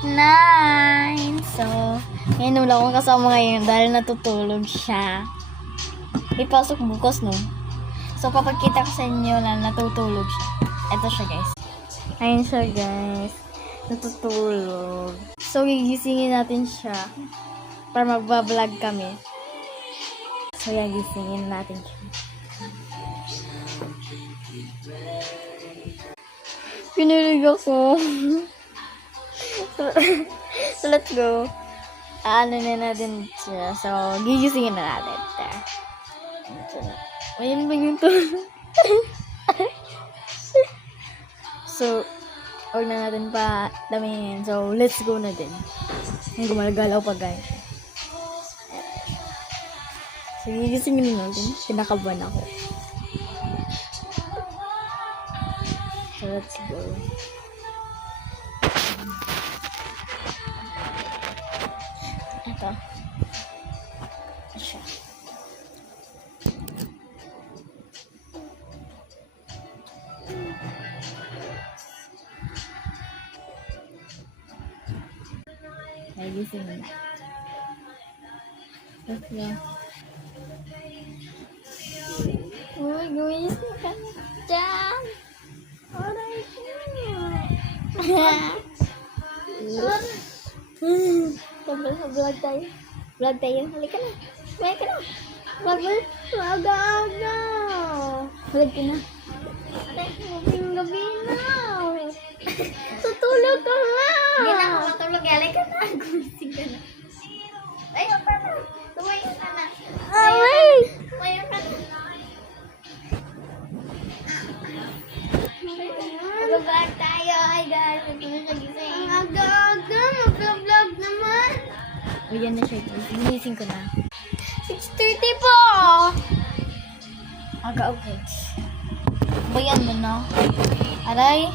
9. So, ngayon wala akong kasama ngayon dahil natutulog siya. Ipasok bukas, no? So, papakita ko sa inyo na natutulog siya. Ito siya, guys. Ayun siya, guys. Natutulog. So, gigisingin natin siya para magbablog kami. So, yan, gisingin natin siya. Pinilig ako. So, let's go. Ano na natin siya. So, gigisingin na natin. Ayun ba yung tulog? So, huwag na natin pa damihin. So, let's go na din. Hindi gumalagalaw pa, guys. So, gigisingin na natin. Kinakabahan ako. So, let's go. Ito. Siya. Ay, gising na. Let's go. Uy, gumising ka na dyan. Aray ko. Vlog tayo. Vlog tayo. Halika na. Maya ka na. Vlog. Aga-aga. Vlog ka na. Gabi na. Tutulog ka nga. Hindi na ako matulog. Halika na. Gumising ka na. Ayaw pa na. Tumayo ka na. Ay! Tumayo ka na. Mag-vlog tayo. Ay, guys. Ang aga-aga. Mag-vlog naman. O, yan na siya. Ginising ko na. 6:30 po. Aga, okay. Bayan mo na. Aray.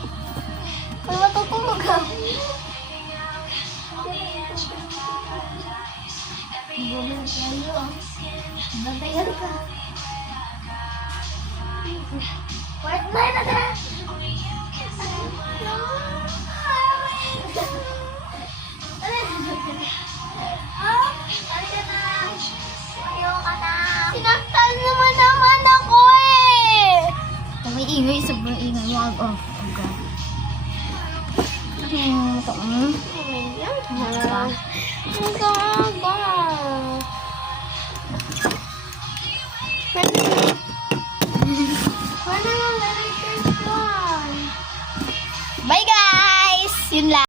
Ay, matutulog ka. Gumin tayo. Natayan ka. Wait, na ka. Sinaktan naman ako eh! May ingay, sobrang ingay mo. Aga. Ito. Bye guys! Yun lang.